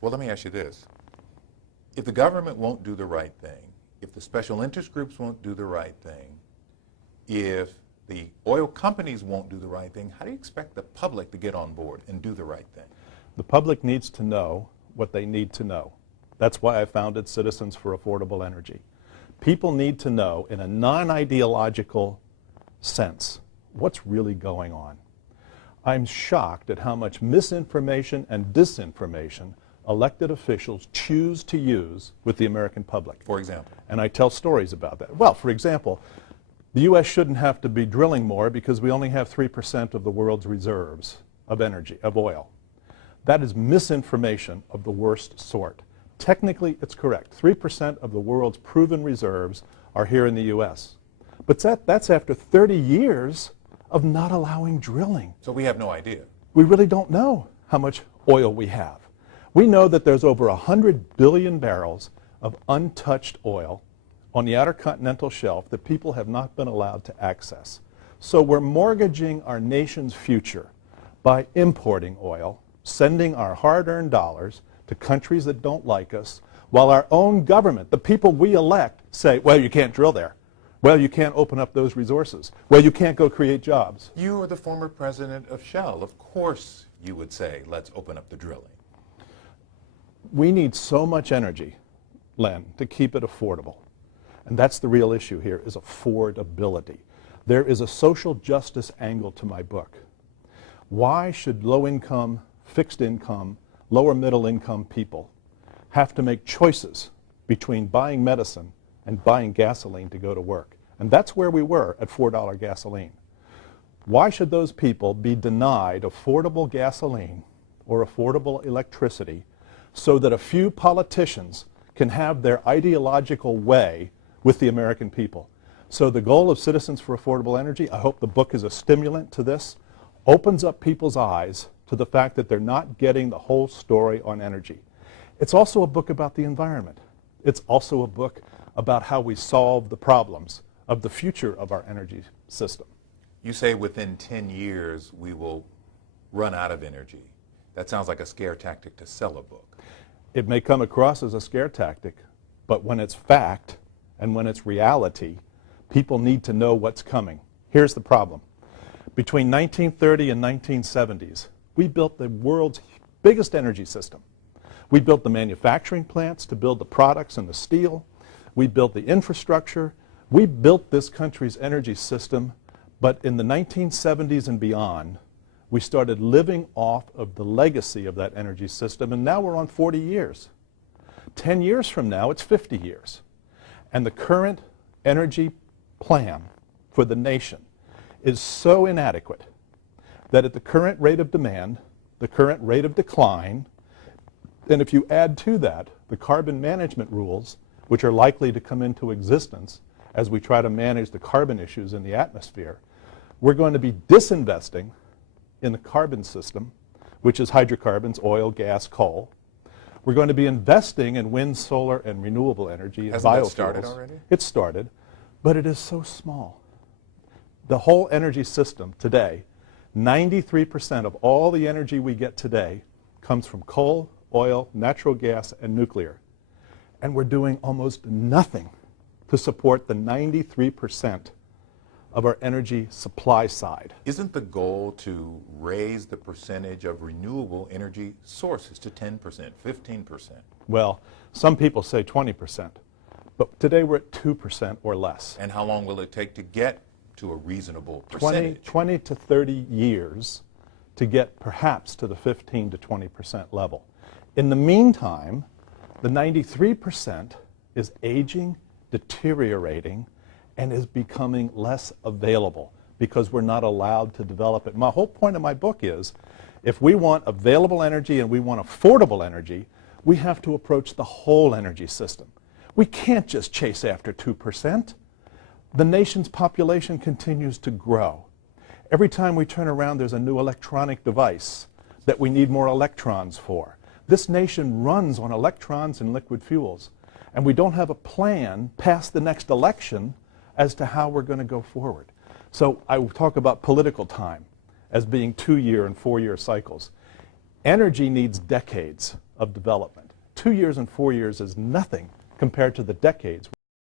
Well, let me ask you this. If the government won't do the right thing, if the special interest groups won't do the right thing, if the oil companies won't do the right thing, how do you expect the public to get on board and do the right thing? The public needs to know what they need to know. That's why I founded Citizens for Affordable Energy. People need to know, in a non-ideological sense, what's really going on. I'm shocked at how much misinformation and disinformation elected officials choose to use with the American public. For example? And I tell stories about that. Well, for example, the U.S. shouldn't have to be drilling more because we only have 3% of the world's reserves of energy, of oil. That is misinformation of the worst sort. Technically, it's correct. 3% of the world's proven reserves are here in the U.S. But that's after 30 years of not allowing drilling. So we have no idea. We really don't know how much oil we have. We know that there's over 100 billion barrels of untouched oil on the outer continental shelf that people have not been allowed to access. So we're mortgaging our nation's future by importing oil, sending our hard-earned dollars to countries that don't like us, while our own government, the people we elect, say, well, you can't drill there. Well, you can't open up those resources. Well, you can't go create jobs. You are the former president of Shell. Of course you would say, let's open up the drilling. We need so much energy, Len, to keep it affordable. And that's the real issue here, is affordability. There is a social justice angle to my book. Why should low-income, fixed-income, lower-middle-income people have to make choices between buying medicine and buying gasoline to go to work? And that's where we were at $4 gasoline. Why should those people be denied affordable gasoline or affordable electricity so that a few politicians can have their ideological way with the American people? So the goal of Citizens for Affordable Energy, I hope the book is a stimulant to this, opens up people's eyes to the fact that they're not getting the whole story on energy. It's also a book about the environment. It's also a book about how we solve the problems of the future of our energy system. You say within 10 years we will run out of energy. That sounds like a scare tactic to sell a book. It may come across as a scare tactic, but when it's fact and when it's reality, people need to know what's coming. Here's the problem. Between 1930 and 1970s, we built the world's biggest energy system. We built the manufacturing plants to build the products and the steel. We built the infrastructure. We built this country's energy system, but in the 1970s and beyond, we started living off of the legacy of that energy system, and now we're on 40 years. 10 years from now, it's 50 years. And the current energy plan for the nation is so inadequate that at the current rate of demand, the current rate of decline, and if you add to that the carbon management rules, which are likely to come into existence as we try to manage the carbon issues in the atmosphere, we're going to be disinvesting in the carbon system, which is hydrocarbons, oil, gas, coal. We're going to be investing in wind, solar, and renewable energy and biofuels. Hasn't that started already? It's started, but it is so small. The whole energy system today, 93% of all the energy we get today comes from coal, oil, natural gas, and nuclear. And we're doing almost nothing to support the 93% of our energy supply side. Isn't the goal to raise the percentage of renewable energy sources to 10%, 15%? Well, some people say 20%, but today we're at 2% or less. And how long will it take to get to a reasonable percentage? 20 to 30 years to get perhaps to the 15 to 20% level. In the meantime, the 93% is aging, deteriorating, and is becoming less available because we're not allowed to develop it. My whole point of my book is, if we want available energy and we want affordable energy, we have to approach the whole energy system. We can't just chase after 2%. The nation's population continues to grow. Every time we turn around, there's a new electronic device that we need more electrons for. This nation runs on electrons and liquid fuels, and we don't have a plan past the next election as to how we're going to go forward. So I talk about political time as being 2-year and 4-year cycles. Energy needs decades of development. 2 years and 4 years is nothing compared to the decades